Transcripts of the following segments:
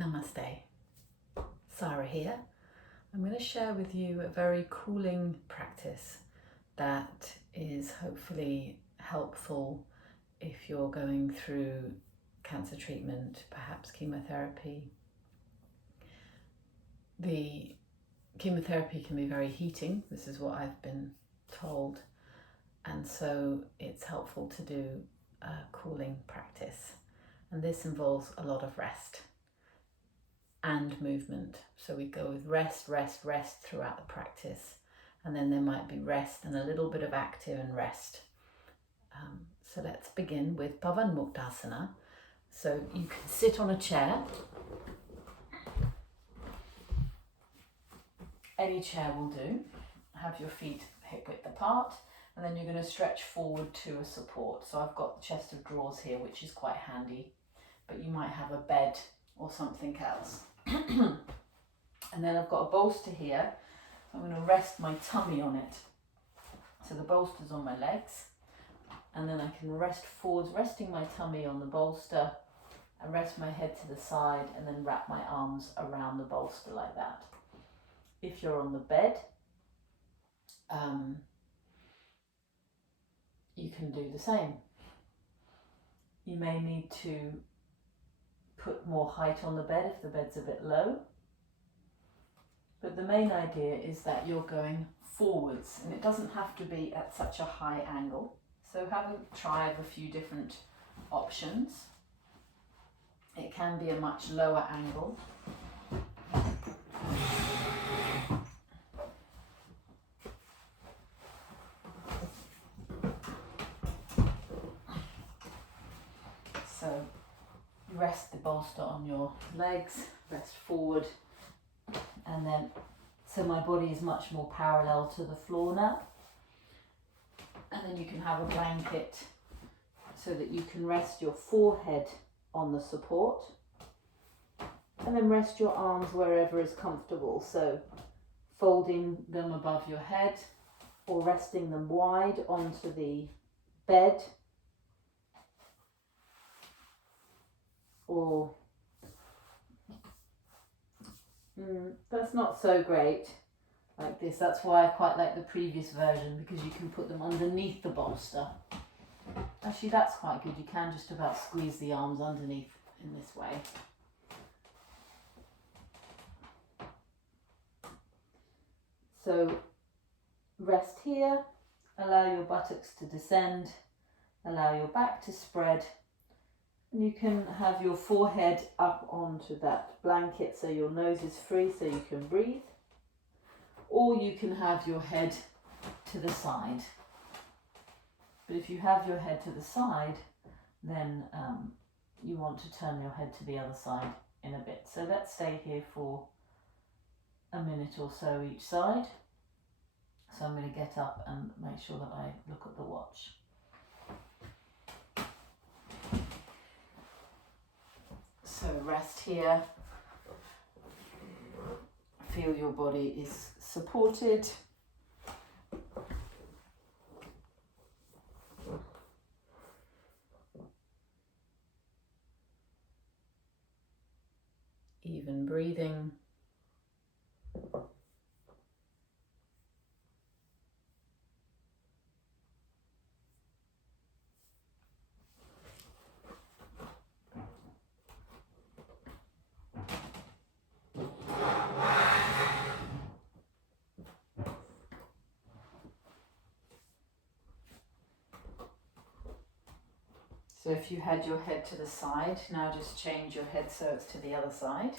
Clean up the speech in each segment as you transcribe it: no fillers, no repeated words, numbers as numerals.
Namaste. Sarah here. I'm going to share with you a very cooling practice that is hopefully helpful if you're going through cancer treatment, perhaps chemotherapy. The chemotherapy can be very heating, this is what I've been told, and so it's helpful to do a cooling practice. And this involves a lot of rest and movement. So we go with rest, rest, rest throughout the practice. And then there might be rest and a little bit of active and rest. So let's begin with Pavanmuktasana. So you can sit on a chair. Any chair will do. Have your feet hip width apart. And then you're going to stretch forward to a support. So I've got the chest of drawers here, which is quite handy. But you might have a bed or something else. And then I've got a bolster here, so I'm going to rest my tummy on it. So the bolster's on my legs, and then I can rest forwards, resting my tummy on the bolster, and rest my head to the side, and then wrap my arms around the bolster like that. If you're on the bed, you can do the same. You may need to put more height on the bed if the bed's a bit low. But the main idea is that you're going forwards, and it doesn't have to be at such a high angle. So have a try of a few different options. It can be a much lower angle. So rest the bolster on your legs, rest forward, and then so my body is much more parallel to the floor now. And then you can have a blanket so that you can rest your forehead on the support, and then rest your arms wherever is comfortable. So folding them above your head or resting them wide onto the bed, or that's not so great like this. That's why I quite like the previous version, because you can put them underneath the bolster. Actually, that's quite good. You can just about squeeze the arms underneath in this way. So rest here, allow your buttocks to descend, allow your back to spread. And you can have your forehead up onto that blanket so your nose is free so you can breathe. Or you can have your head to the side. But if you have your head to the side, then you want to turn your head to the other side in a bit. So let's stay here for a minute or so each side. So I'm going to get up and make sure that I look at the watch. So rest here, feel your body is supported. Even breathing. So if you had your head to the side, now just change your head so it's to the other side.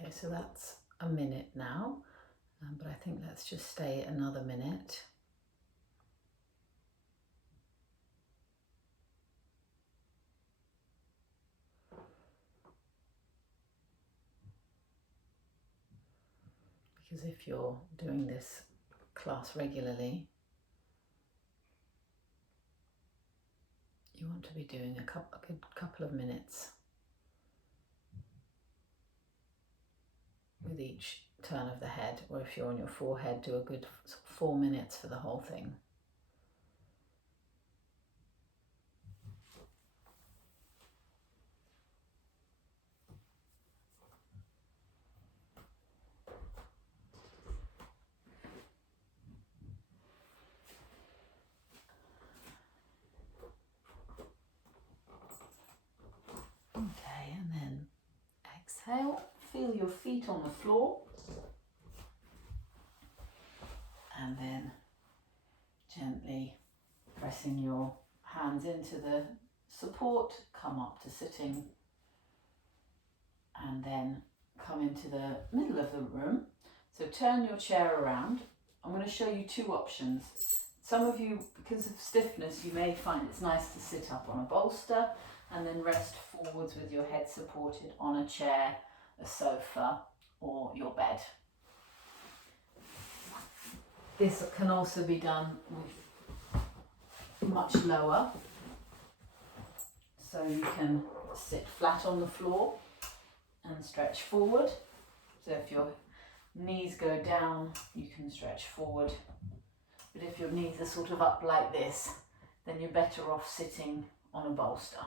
Okay, so that's a minute now. But I think let's just stay another minute. Because if you're doing this class regularly, you want to be doing a good couple of minutes with each turn of the head, or if you're on your forehead, do a good 4 minutes for the whole thing. Okay, and then exhale, feel your feet on the floor, and then gently pressing your hands into the support, come up to sitting, and then come into the middle of the room. So turn your chair around. I'm going to show you 2 options. Some of you, because of stiffness, you may find it's nice to sit up on a bolster and then rest forwards with your head supported on a chair, a sofa, or your bed. This can also be done with much lower. So you can sit flat on the floor and stretch forward. So if your knees go down, you can stretch forward. But if your knees are sort of up like this, then you're better off sitting on a bolster.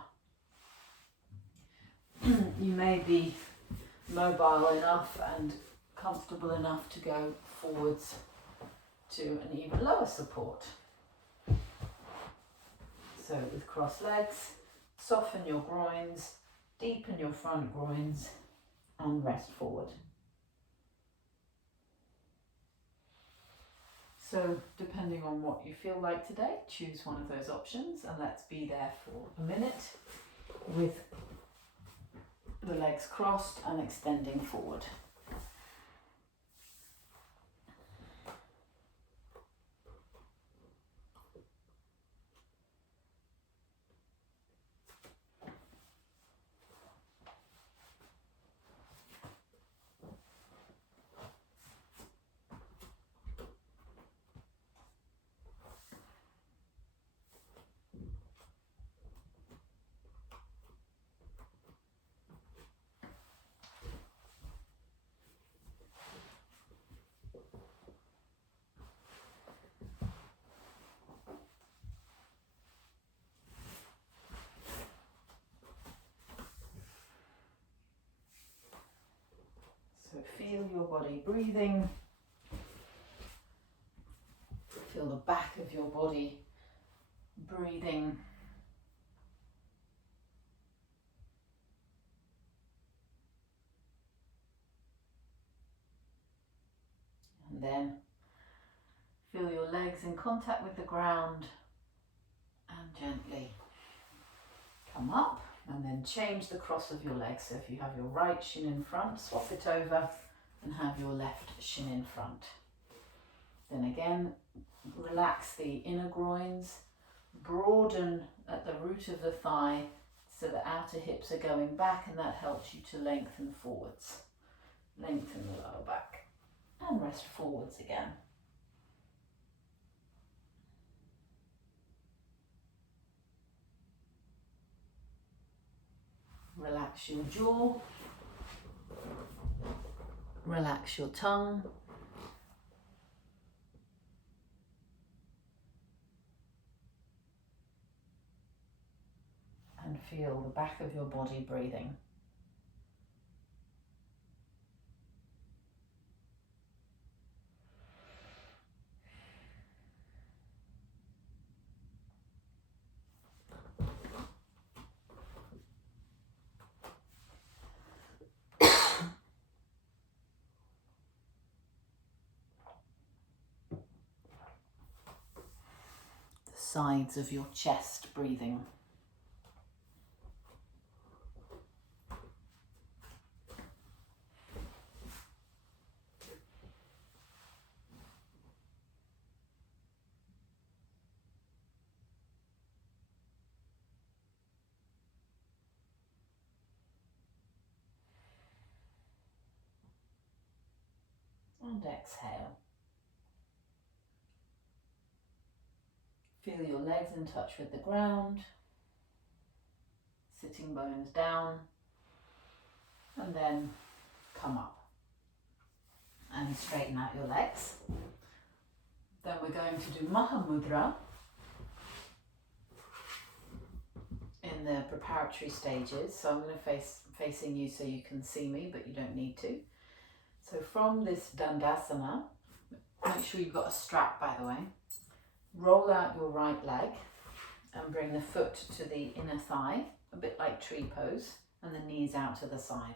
You may be mobile enough and comfortable enough to go forwards to an even lower support. So with crossed legs, soften your groins, deepen your front groins, and rest forward. So depending on what you feel like today, choose one of those options, and let's be there for a minute with the legs crossed and extending forward. So feel your body breathing. Feel the back of your body breathing. And then feel your legs in contact with the ground and gently come up, and then change the cross of your legs. So if you have your right shin in front, swap it over and have your left shin in front. Then again, relax the inner groins, broaden at the root of the thigh so the outer hips are going back, and that helps you to lengthen forwards. Lengthen the lower back and rest forwards again. Relax your jaw, relax your tongue, and feel the back of your body breathing. Sides of your chest breathing. and exhale. Feel your legs in touch with the ground, sitting bones down, and then come up and straighten out your legs. Then we're going to do Mahamudra in the preparatory stages. So I'm going to facing you so you can see me, but you don't need to. So from this Dandasana, make sure you've got a strap, by the way. Roll out your right leg and bring the foot to the inner thigh, a bit like tree pose, and the knees out to the side.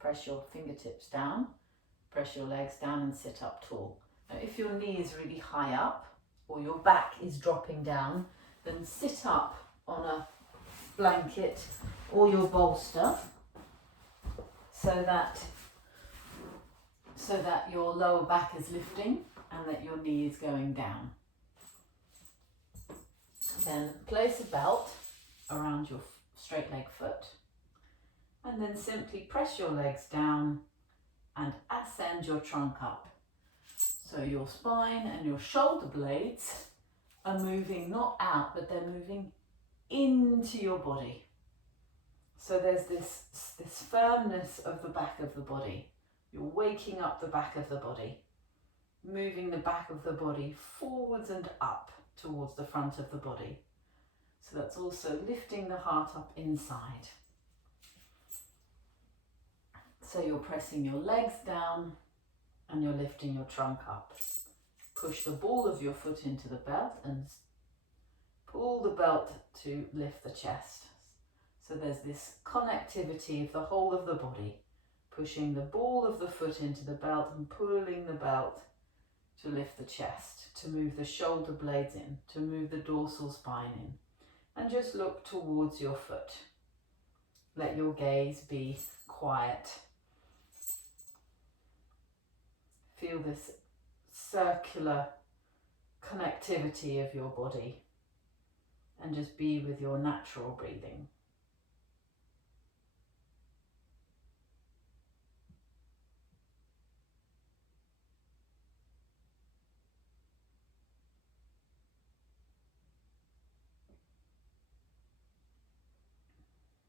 Press your fingertips down, press your legs down and sit up tall. Now if your knee is really high up or your back is dropping down, then sit up on a blanket or your bolster so that your lower back is lifting and that your knee is going down. Then place a belt around your straight leg foot and then simply press your legs down and ascend your trunk up. So your spine and your shoulder blades are moving not out, but they're moving into your body. So there's this firmness of the back of the body. You're waking up the back of the body, moving the back of the body forwards and up towards the front of the body. So that's also lifting the heart up inside. So you're pressing your legs down and you're lifting your trunk up. Push the ball of your foot into the belt and pull the belt to lift the chest. So there's this connectivity of the whole of the body, pushing the ball of the foot into the belt and pulling the belt to lift the chest, to move the shoulder blades in, to move the dorsal spine in. And just look towards your foot. Let your gaze be quiet. Feel this circular connectivity of your body and just be with your natural breathing.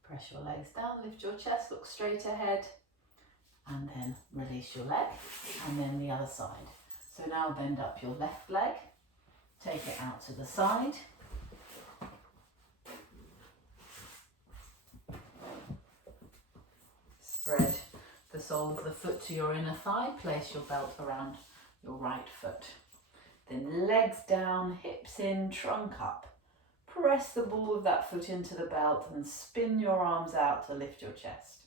Press your legs down, lift your chest, look straight ahead, and then release your leg, and then the other side. So now bend up your left leg, take it out to the side. Spread the sole of the foot to your inner thigh, place your belt around your right foot. Then legs down, hips in, trunk up. Press the ball of that foot into the belt and spin your arms out to lift your chest.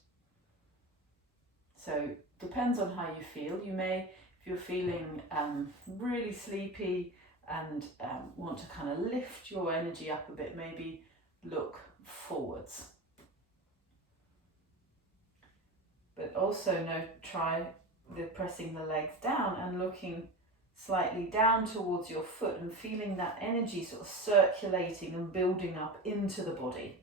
So depends on how you feel. You may, if you're feeling really sleepy and want to kind of lift your energy up a bit, maybe look forwards. But also try pressing the legs down and looking slightly down towards your foot and feeling that energy sort of circulating and building up into the body.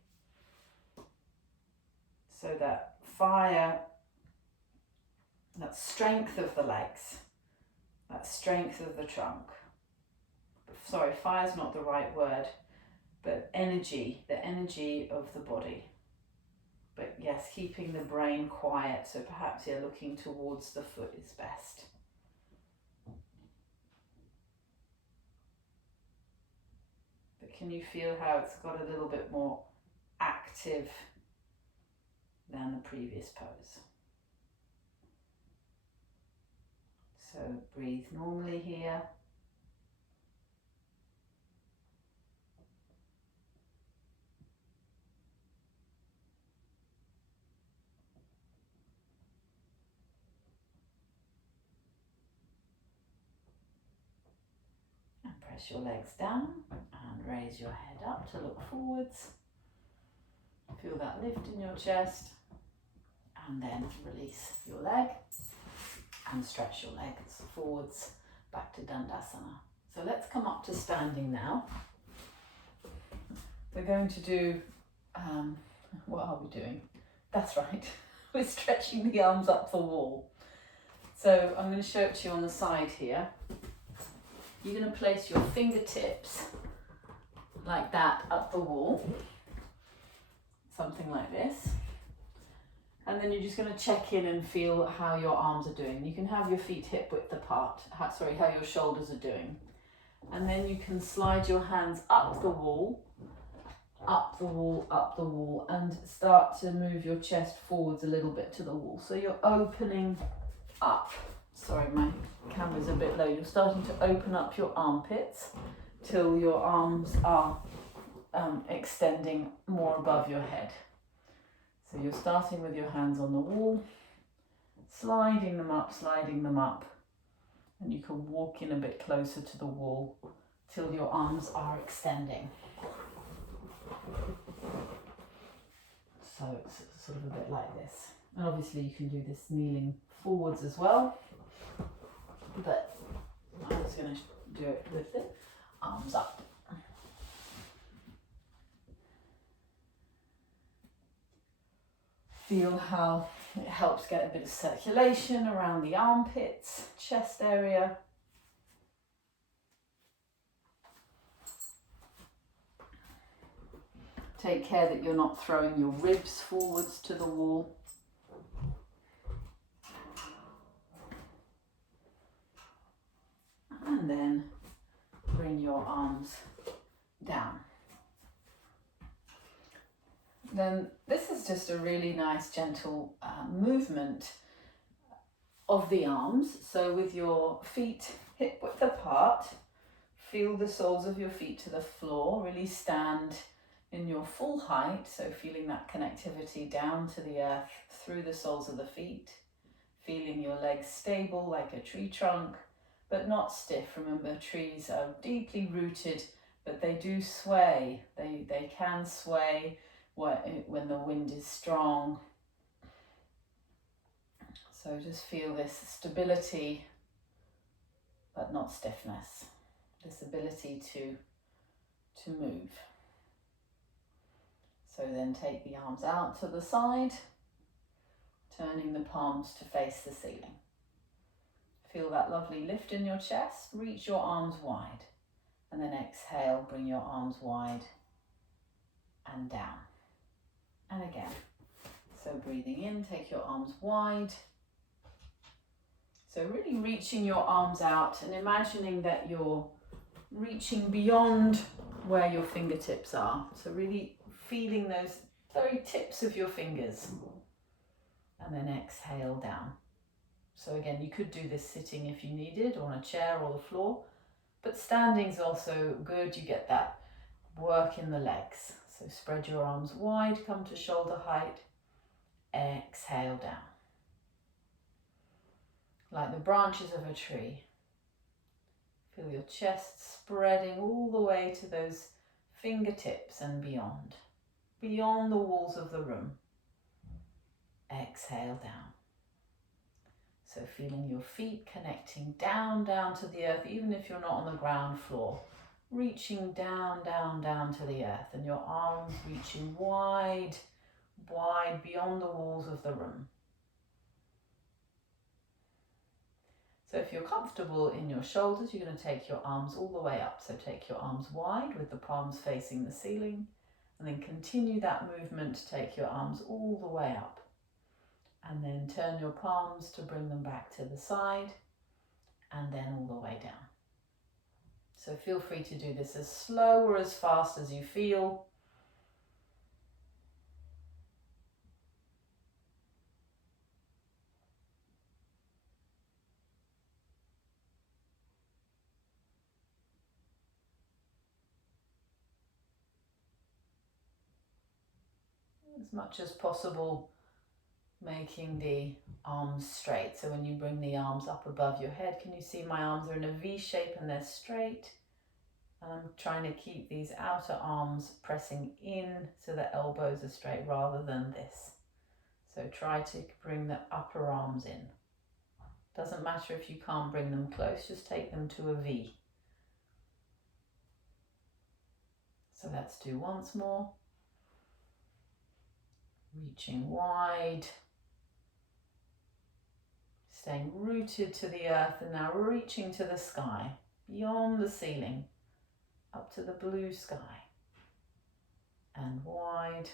So that fire, that strength of the legs, that strength of the trunk. Sorry, fire's not the right word, but energy, the energy of the body. But yes, keeping the brain quiet, so perhaps you're looking towards the foot is best. But can you feel how it's got a little bit more active than the previous pose? So breathe normally here. Press your legs down and raise your head up to look forwards. Feel that lift in your chest and then release your leg and stretch your legs forwards back to Dandasana. So let's come up to standing now. We're going to do, what are we doing? That's right, we're stretching the arms up the wall. So I'm going to show it to you on the side here. You're going to place your fingertips like that up the wall, something like this. And then you're just going to check in and feel how your arms are doing. You can have your feet hip width apart, how your shoulders are doing. And then you can slide your hands up the wall, up the wall, up the wall, and start to move your chest forwards a little bit to the wall. So you're opening up. Sorry, my camera's a bit low. You're starting to open up your armpits till your arms are extending more above your head. So you're starting with your hands on the wall, sliding them up, and you can walk in a bit closer to the wall till your arms are extending. So it's sort of a bit like this. And obviously you can do this kneeling forwards as well, but I'm just going to do it with the arms up. Feel how it helps get a bit of circulation around the armpits, chest area. Take care that you're not throwing your ribs forwards to the wall. And then bring your arms down. Then this is just a really nice gentle movement of the arms. So with your feet hip width apart, feel the soles of your feet to the floor, really stand in your full height, so feeling that connectivity down to the earth through the soles of the feet, feeling your legs stable like a tree trunk, but not stiff. Remember, trees are deeply rooted, but they do sway. They can sway when the wind is strong. So just feel this stability, but not stiffness. This ability to move. So then take the arms out to the side, turning the palms to face the ceiling. Feel that lovely lift in your chest. Reach your arms wide. And then exhale, bring your arms wide and down. And again. So breathing in, take your arms wide. So really reaching your arms out and imagining that you're reaching beyond where your fingertips are. So really feeling those very tips of your fingers. And then exhale down. So again, you could do this sitting if you needed, or on a chair or the floor, but standing's also good. You get that work in the legs. So spread your arms wide, come to shoulder height, exhale down. Like the branches of a tree. Feel your chest spreading all the way to those fingertips and beyond the walls of the room. Exhale down. So feeling your feet connecting down to the earth, even if you're not on the ground floor. Reaching down to the earth, and your arms reaching wide beyond the walls of the room. So if you're comfortable in your shoulders, you're going to take your arms all the way up. So take your arms wide with the palms facing the ceiling, and then continue that movement to take your arms all the way up. And then turn your palms to bring them back to the side, and then all the way down. So feel free to do this as slow or as fast as you feel. As much as possible, making the arms straight. So when you bring the arms up above your head, can you see my arms are in a V shape and they're straight? And I'm trying to keep these outer arms pressing in so the elbows are straight rather than this. So try to bring the upper arms in. Doesn't matter if you can't bring them close, just take them to a V. So let's do once more. Reaching wide. Staying rooted to the earth and now reaching to the sky, beyond the ceiling, up to the blue sky and wide.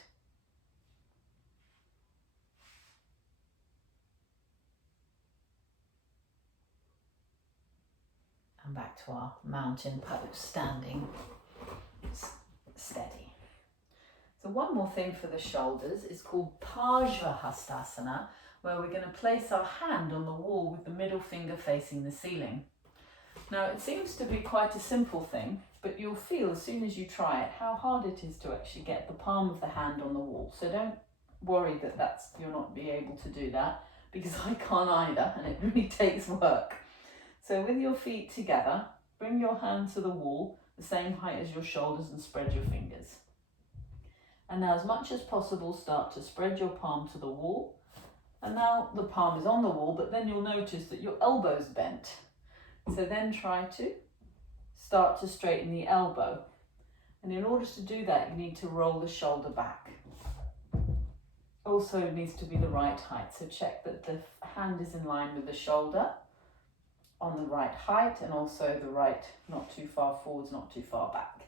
And back to our mountain pose, standing steady. So one more thing for the shoulders is called Parshvahastasana, where we're going to place our hand on the wall with the middle finger facing the ceiling. Now it seems to be quite a simple thing, but you'll feel as soon as you try it how hard it is to actually get the palm of the hand on the wall. So don't worry that you'll not be able to do that, because I can't either, and it really takes work. So with your feet together, bring your hand to the wall, the same height as your shoulders, and spread your fingers. And now as much as possible, start to spread your palm to the wall. And now the palm is on the wall, but then you'll notice that your elbow's bent. So then try to start to straighten the elbow. And in order to do that, you need to roll the shoulder back. Also it needs to be the right height. So check that the hand is in line with the shoulder, on the right height, and also the right, not too far forwards, not too far back.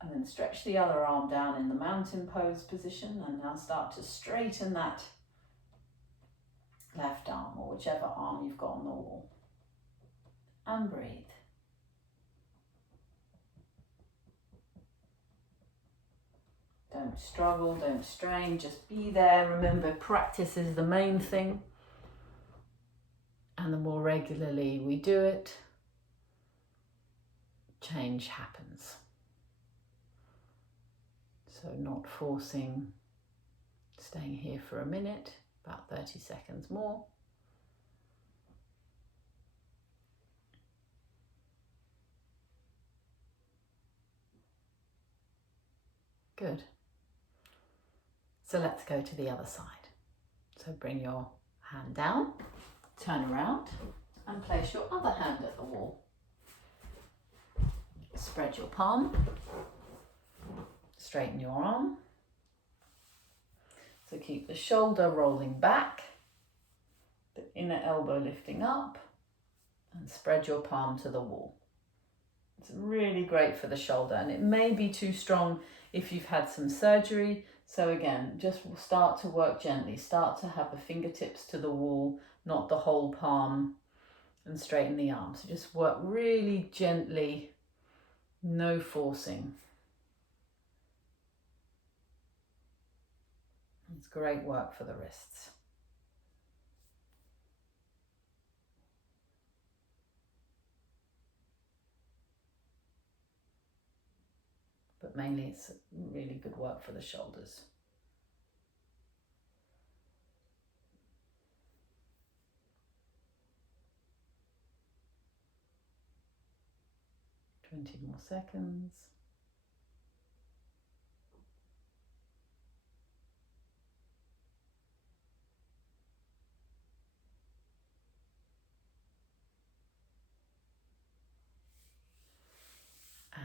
And then stretch the other arm down in the mountain pose position, and now start to straighten that left arm, or whichever arm you've got on the wall. And breathe. Don't struggle, don't strain, just be there. Remember, practice is the main thing. And the more regularly we do it, change happens. So not forcing, staying here for a minute, about 30 seconds more. Good. So let's go to the other side. So bring your hand down, turn around and place your other hand at the wall. Spread your palm, straighten your arm. So keep the shoulder rolling back, the inner elbow lifting up, and spread your palm to the wall. It's really great for the shoulder, and it may be too strong if you've had some surgery. So again, just start to work gently. Start to have the fingertips to the wall, not the whole palm, and straighten the arm. So just work really gently, no forcing. It's great work for the wrists. But mainly it's really good work for the shoulders. Twenty more seconds.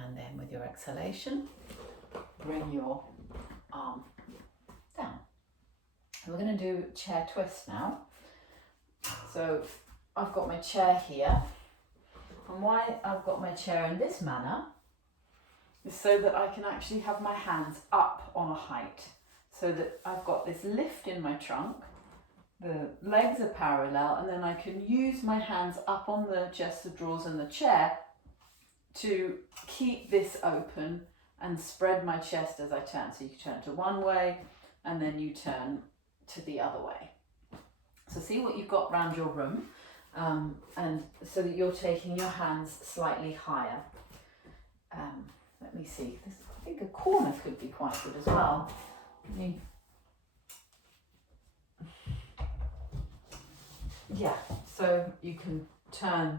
And then with your exhalation, bring your arm down. And we're going to do chair twist now. So I've got my chair here. And why I've got my chair in this manner is so that I can actually have my hands up on a height. So that I've got this lift in my trunk, the legs are parallel, and then I can use my hands up on the chest of drawers and the chair to keep this open and spread my chest as I turn. So you turn to one way and then you turn to the other way. So see what you've got around your room, and so that you're taking your hands slightly higher. Let me see, I think a corner could be quite good as well. Yeah, so you can turn,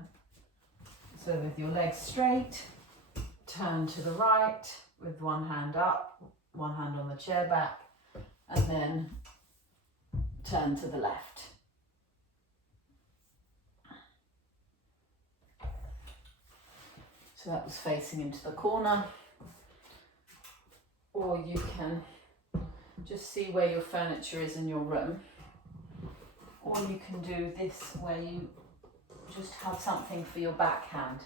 so with your legs straight, turn to the right with one hand up, one hand on the chair back, and then turn to the left. So that was facing into the corner. Or you can just see where your furniture is in your room Or you can do this where you just have something for your backhand.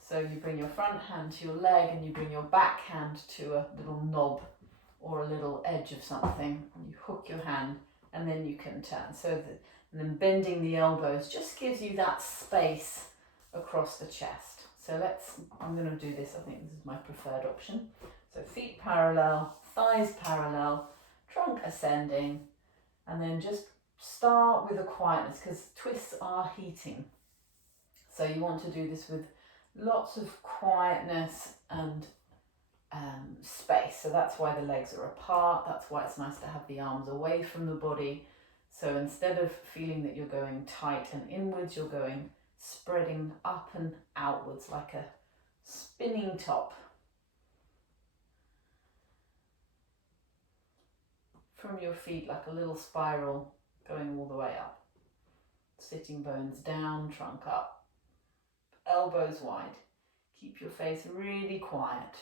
So you bring your front hand to your leg and you bring your backhand to a little knob or a little edge of something. And you hook your hand and then you can turn. And then bending the elbows just gives you that space across the chest. So I'm going to do this. I think this is my preferred option. So feet parallel, thighs parallel, trunk ascending, and then just start with a quietness because twists are heating. So you want to do this with lots of quietness and space. So that's why the legs are apart. That's why it's nice to have the arms away from the body. So instead of feeling that you're going tight and inwards, you're going spreading up and outwards like a spinning top. From your feet like a little spiral going all the way up. Sitting bones down, trunk up, elbows wide. Keep your face really quiet.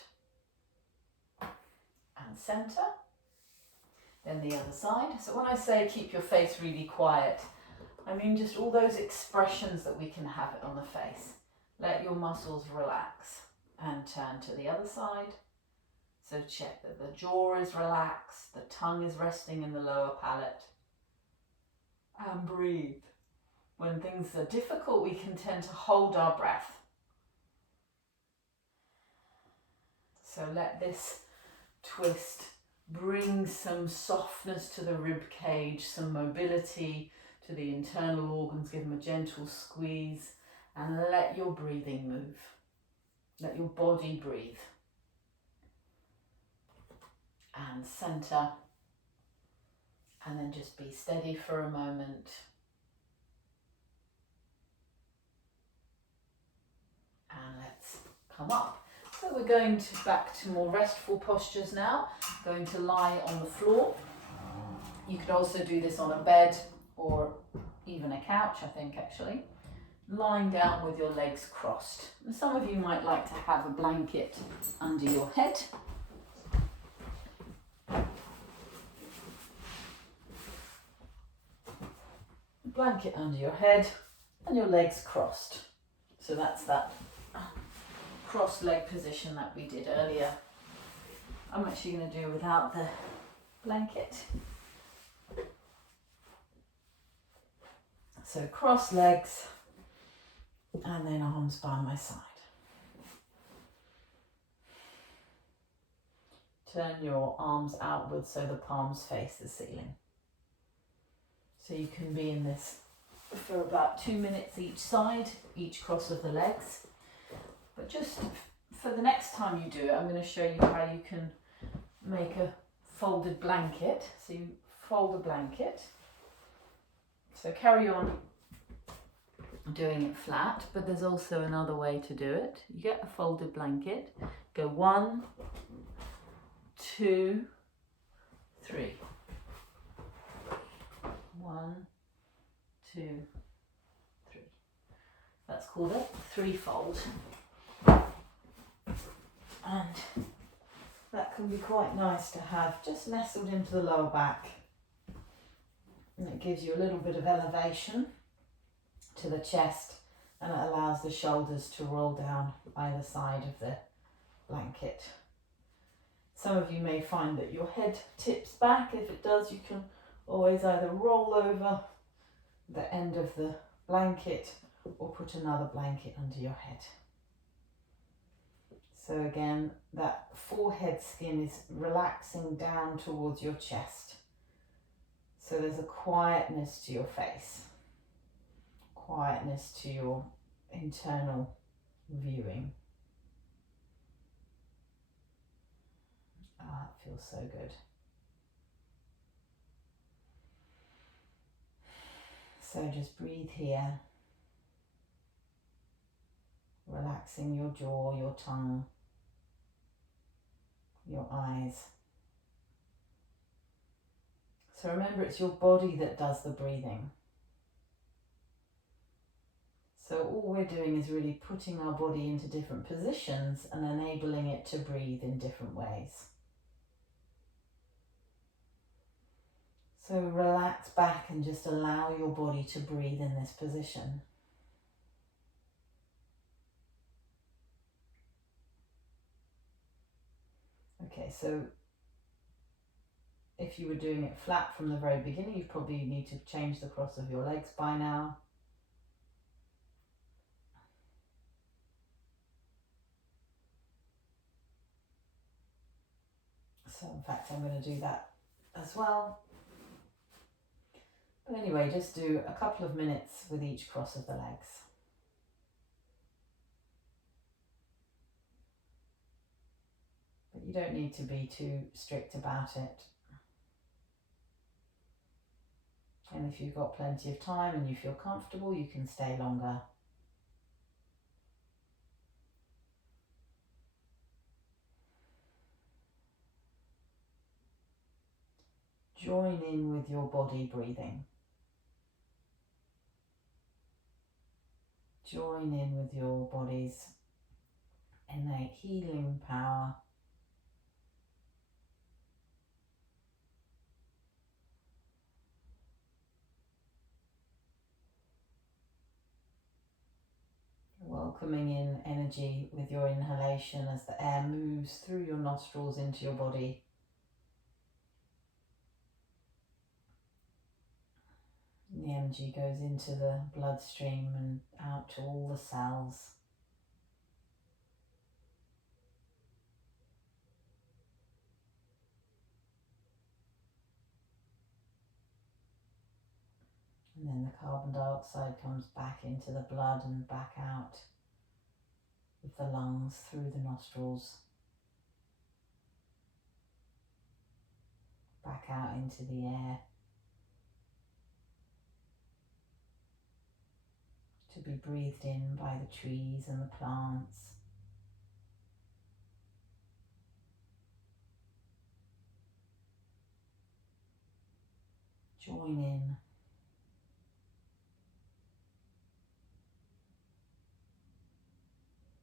And center. Then the other side. So when I say keep your face really quiet, I mean just all those expressions that we can have it on the face. Let your muscles relax and turn to the other side. So check that the jaw is relaxed, the tongue is resting in the lower palate. And breathe. When things are difficult, we can tend to hold our breath. So let this twist bring some softness to the rib cage, some mobility to the internal organs, give them a gentle squeeze, and let your breathing move. Let your body breathe. And center. And then just be steady for a moment. And let's come up. So we're going back to more restful postures now. Going to lie on the floor. You could also do this on a bed or even a couch, I think actually. Lying down with your legs crossed. And some of you might like to have a blanket under your head. Blanket under your head and your legs crossed. So that's that cross leg position that we did earlier. I'm actually going to do without the blanket. So cross legs and then arms by my side. Turn your arms outwards so the palms face the ceiling. So you can be in this for about 2 minutes each side, each cross of the legs. But just for the next time you do it, I'm going to show you how you can make a folded blanket. So you fold a blanket. So carry on doing it flat, but there's also another way to do it. You get a folded blanket, go 1, 2, 3. 1, 2, 3. That's called a threefold. And that can be quite nice to have just nestled into the lower back. And it gives you a little bit of elevation to the chest and it allows the shoulders to roll down either side of the blanket. Some of you may find that your head tips back. If it does, you can always either roll over the end of the blanket or put another blanket under your head. So again, that forehead skin is relaxing down towards your chest. So there's a quietness to your face, quietness to your internal viewing. Ah, it feels so good. So just breathe here, relaxing your jaw, your tongue, your eyes. So remember, it's your body that does the breathing. So all we're doing is really putting our body into different positions and enabling it to breathe in different ways. So relax back and just allow your body to breathe in this position. Okay, so if you were doing it flat from the very beginning, you probably need to change the cross of your legs by now. So in fact, I'm going to do that as well. But anyway, just do a couple of minutes with each cross of the legs. But you don't need to be too strict about it. And if you've got plenty of time and you feel comfortable, you can stay longer. Join in with your body breathing. Join in with your body's innate healing power. Welcoming in energy with your inhalation as the air moves through your nostrils into your body. The energy goes into the bloodstream and out to all the cells. And then the carbon dioxide comes back into the blood and back out with the lungs through the nostrils. Back out into the air. To be breathed in by the trees and the plants. Join in.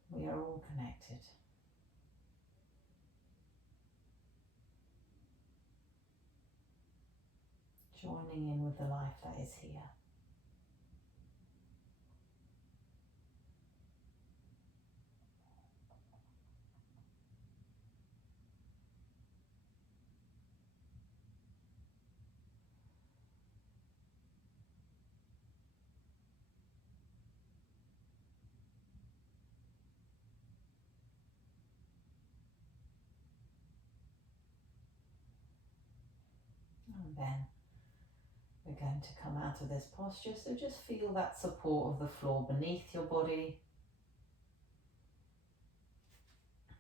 We are all connected. Joining in with the life that is here. And then we're going to come out of this posture, so just feel that support of the floor beneath your body.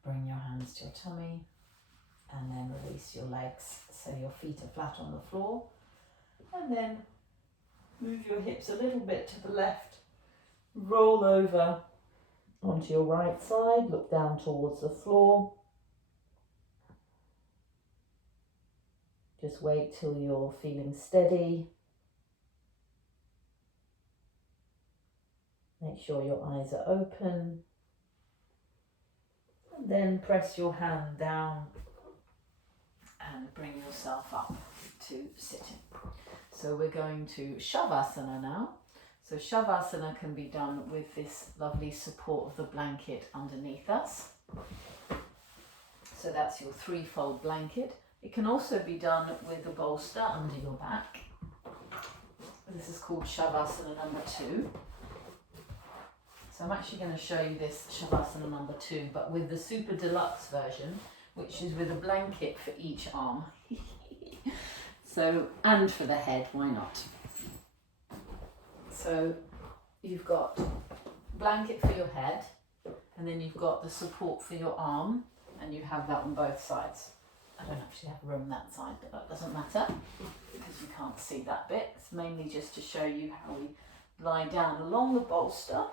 Bring your hands to your tummy and then release your legs so your feet are flat on the floor. And then move your hips a little bit to the left, roll over onto your right side, look down towards the floor. Just wait till you're feeling steady. Make sure your eyes are open. And then press your hand down and bring yourself up to sitting. So we're going to shavasana now. So shavasana can be done with this lovely support of the blanket underneath us. So that's your threefold blanket. It can also be done with a bolster under your back. This is called shavasana number 2. So I'm actually going to show you this shavasana number 2, but with the super deluxe version, which is with a blanket for each arm. So, and for the head, why not? So you've got blanket for your head, and then you've got the support for your arm, and you have that on both sides. I don't actually have room that side, but that doesn't matter because you can't see that bit. It's mainly just to show you how we lie down along the bolster.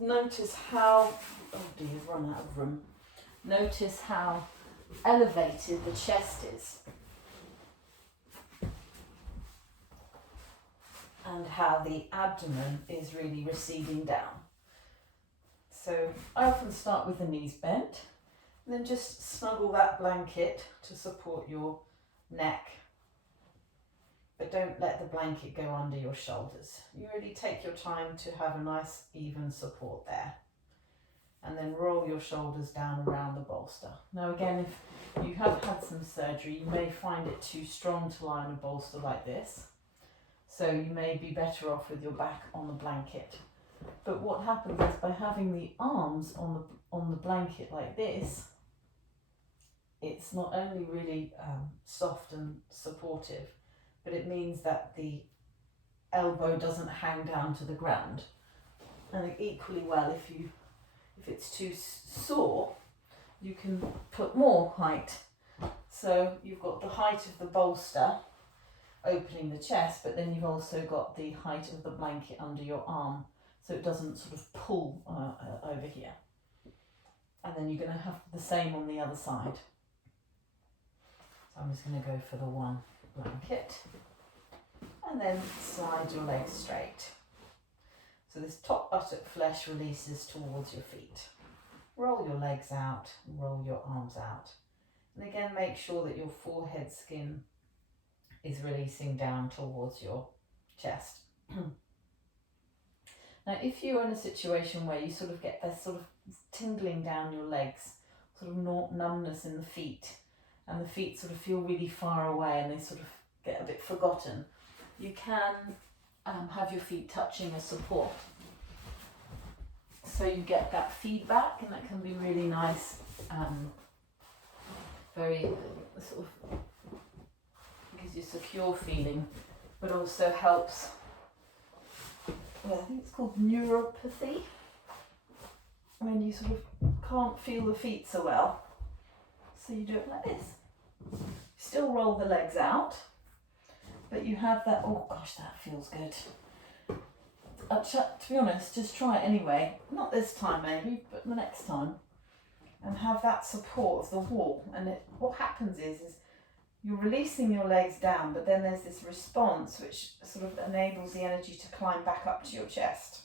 Notice how, oh dear, I've run out of room. Notice how elevated the chest is. And how the abdomen is really receding down. So I often start with the knees bent, and then just snuggle that blanket to support your neck but don't let the blanket go under your shoulders. You really take your time to have a nice even support there. And then roll your shoulders down around the bolster. Now again, if you have had some surgery, you may find it too strong to lie on a bolster like this. So you may be better off with your back on the blanket. But what happens is by having the arms on the blanket like this, it's not only really soft and supportive, but it means that the elbow doesn't hang down to the ground. And equally well, if it's too sore, you can put more height. So you've got the height of the bolster opening the chest, but then you've also got the height of the blanket under your arm, so it doesn't sort of pull over here. And then you're going to have the same on the other side. So I'm just going to go for the one blanket. And then slide your legs straight. So this top buttock flesh releases towards your feet. Roll your legs out, roll your arms out. And again, make sure that your forehead skin is releasing down towards your chest. Now, if you're in a situation where you sort of get this sort of tingling down your legs, sort of numbness in the feet, and the feet sort of feel really far away and they sort of get a bit forgotten, you can have your feet touching a support. So you get that feedback, and that can be really nice, very sort of gives you a secure feeling, but also helps, well, I think it's called neuropathy, when you sort of can't feel the feet so well. So you do it like this. Still roll the legs out, but you have that, oh gosh, that feels good. To be honest, just try it anyway. Not this time maybe, but the next time. And have that support of the wall. And what happens is you're releasing your legs down, but then there's this response which sort of enables the energy to climb back up to your chest.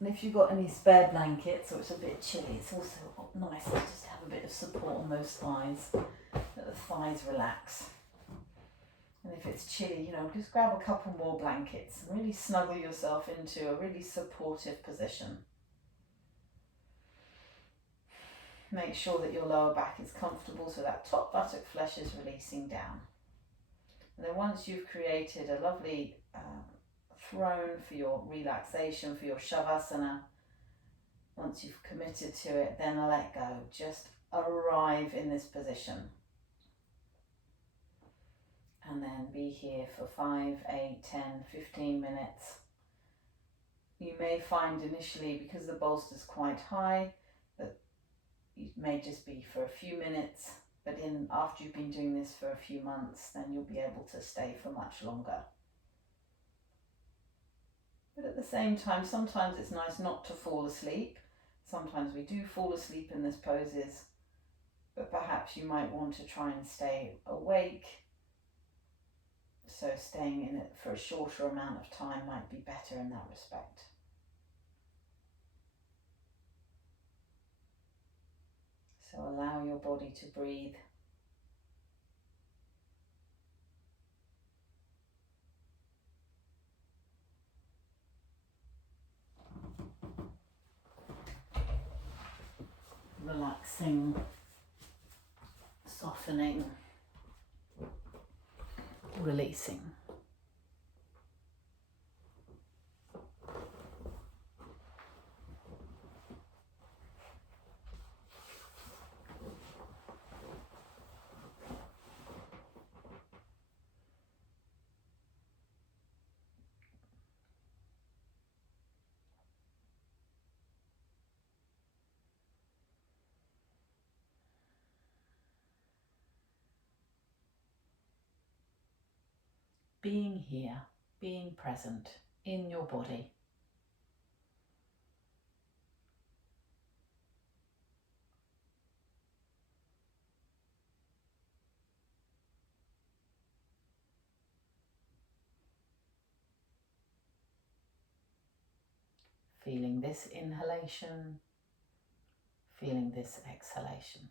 And if you've got any spare blankets or it's a bit chilly, it's also nice to just have a bit of support on those thighs, that the thighs relax. And if it's chilly, just grab a couple more blankets and really snuggle yourself into a really supportive position. Make sure that your lower back is comfortable so that top buttock flesh is releasing down. And then once you've created a lovely throne for your relaxation, for your shavasana, once you've committed to it, then let go. Just arrive in this position. And then be here for 5, 8, 10, 15 minutes. You may find initially, because the bolster's quite high, that it may just be for a few minutes, but after you've been doing this for a few months, then you'll be able to stay for much longer. But at the same time, sometimes it's nice not to fall asleep. Sometimes we do fall asleep in this poses, but perhaps you might want to try and stay awake. So staying in it for a shorter amount of time might be better in that respect. So allow your body to breathe. Relaxing, softening, releasing. Being here, being present in your body. Feeling this inhalation, feeling this exhalation.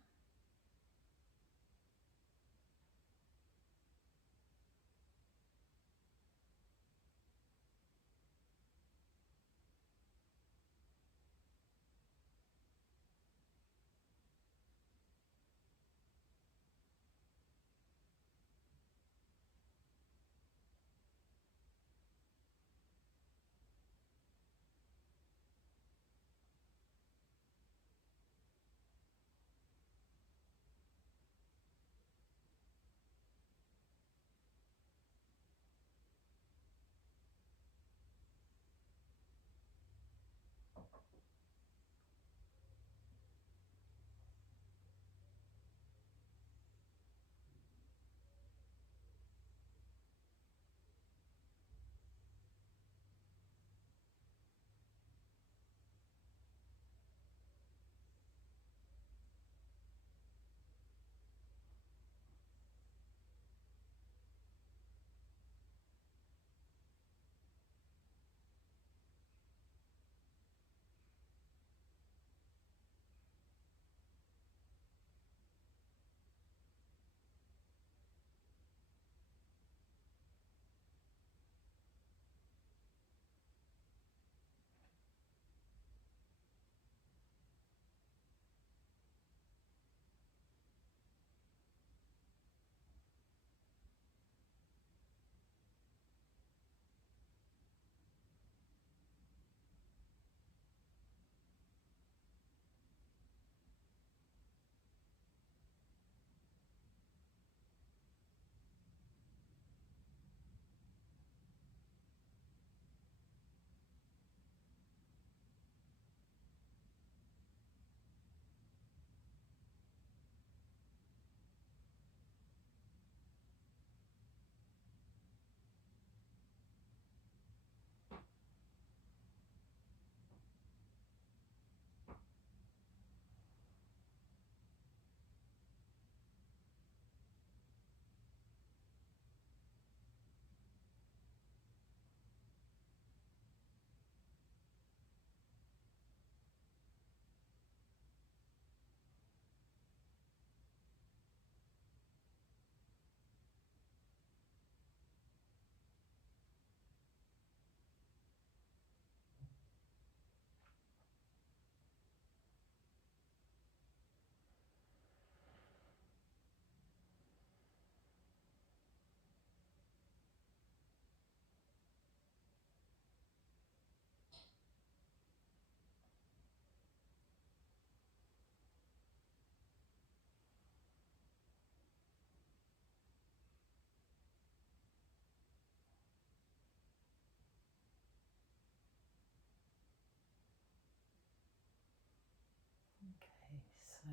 So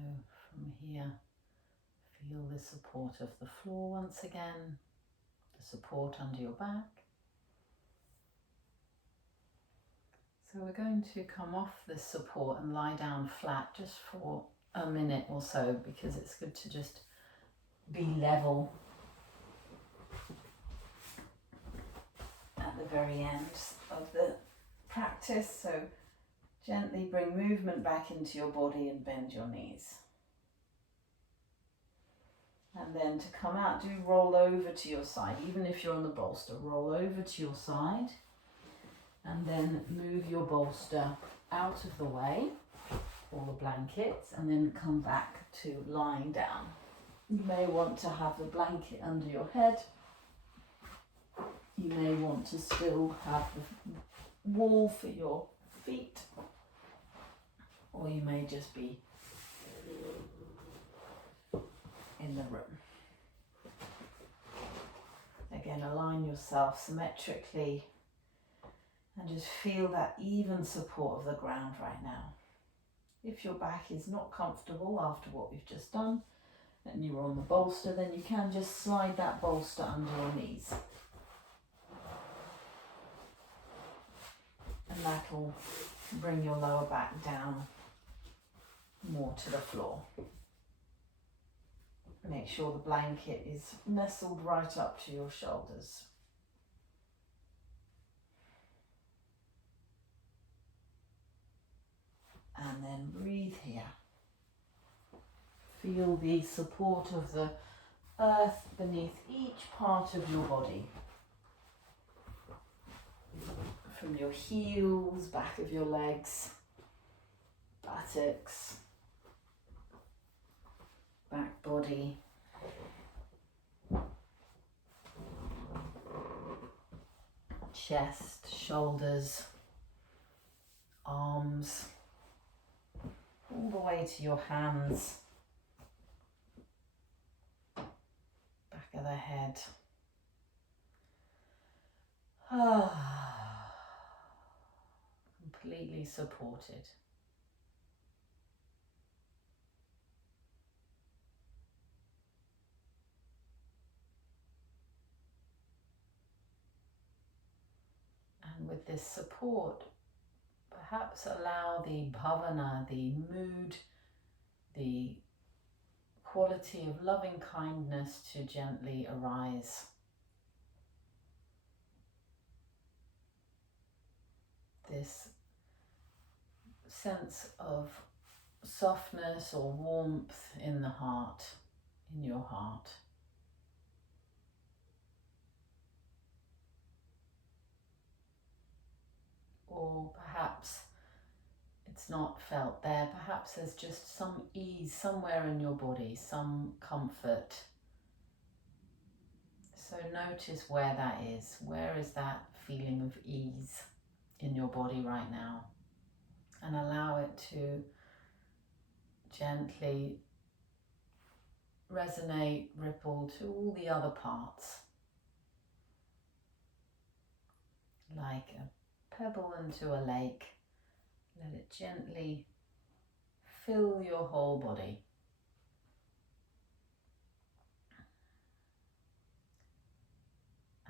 from here, feel the support of the floor once again, the support under your back. So we're going to come off this support and lie down flat just for a minute or so, because it's good to just be level at the very end of the practice. So gently bring movement back into your body and bend your knees. And then to come out, do roll over to your side. Even if you're on the bolster, roll over to your side. And then move your bolster out of the way, or the blankets, and then come back to lying down. You may want to have the blanket under your head. You may want to still have the wall for your feet, or you may just be in the room. Again, align yourself symmetrically and just feel that even support of the ground right now. If your back is not comfortable after what we've just done and you're on the bolster, then you can just slide that bolster under your knees. And that'll bring your lower back down more to the floor. Make sure the blanket is nestled right up to your shoulders. And then breathe here. Feel the support of the earth beneath each part of your body. From your heels, back of your legs, buttocks, back body. Chest, shoulders, arms, all the way to your hands, back of the head. Completely supported. And with this support, perhaps allow the bhavana, the mood, the quality of loving kindness to gently arise. This sense of softness or warmth in the heart, in your heart. Or perhaps it's not felt there. Perhaps there's just some ease somewhere in your body, some comfort. So notice where that is. Where is that feeling of ease in your body right now? And allow it to gently resonate, ripple to all the other parts. Like a pebble into a lake. Let it gently fill your whole body.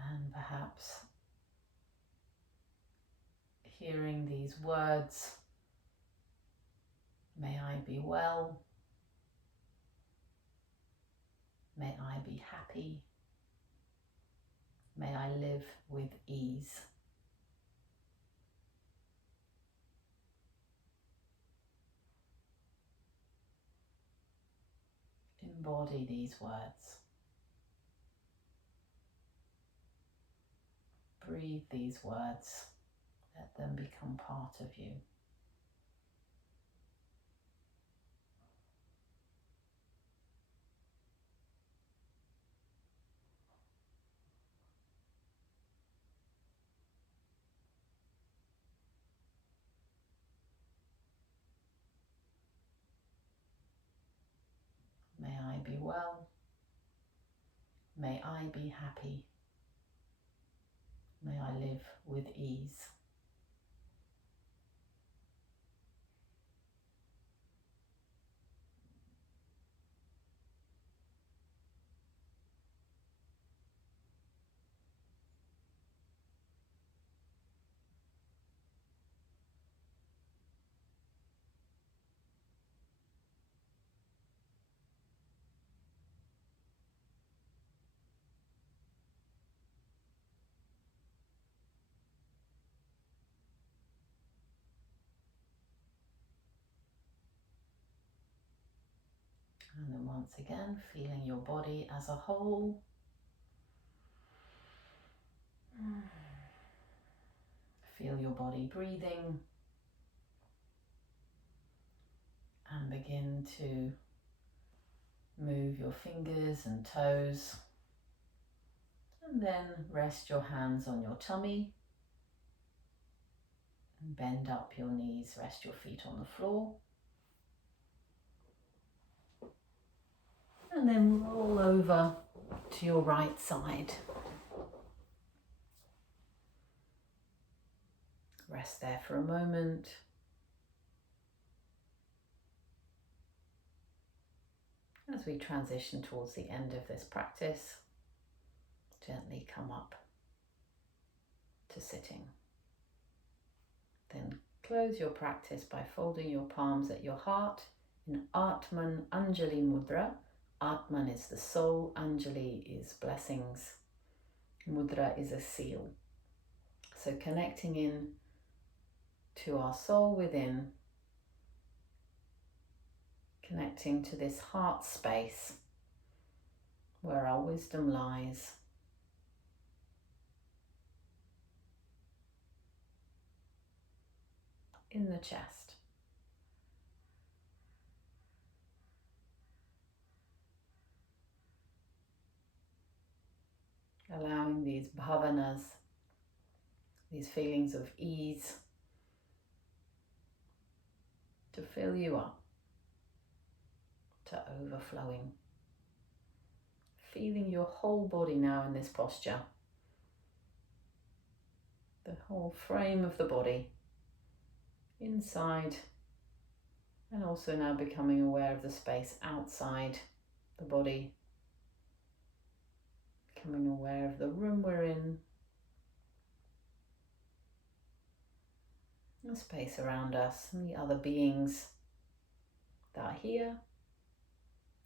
And perhaps hearing these words, may I be well, may I be happy, may I live with ease. Embody these words. Breathe these words. Let them become part of you. May I be well. May I be happy. May I live with ease. And then once again, feeling your body as a whole. Feel your body breathing. And begin to move your fingers and toes. And then rest your hands on your tummy. And bend up your knees, rest your feet on the floor. And then roll over to your right side. Rest there for a moment. As we transition towards the end of this practice, gently come up to sitting. Then close your practice by folding your palms at your heart in Atman Anjali Mudra. Atman is the soul, Anjali is blessings, Mudra is a seal. So connecting in to our soul within, connecting to this heart space where our wisdom lies. In the chest. Allowing these bhavanas, these feelings of ease, to fill you up, to overflowing. Feeling your whole body now in this posture. The whole frame of the body, inside, and also now becoming aware of the space outside the body. Becoming aware of the room we're in, the space around us, and the other beings that are here.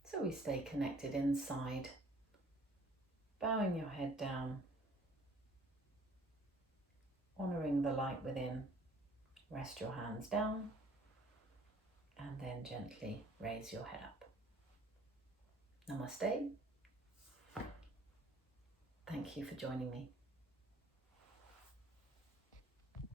So we stay connected inside, bowing your head down, honouring the light within. Rest your hands down and then gently raise your head up. Namaste. Thank you for joining me.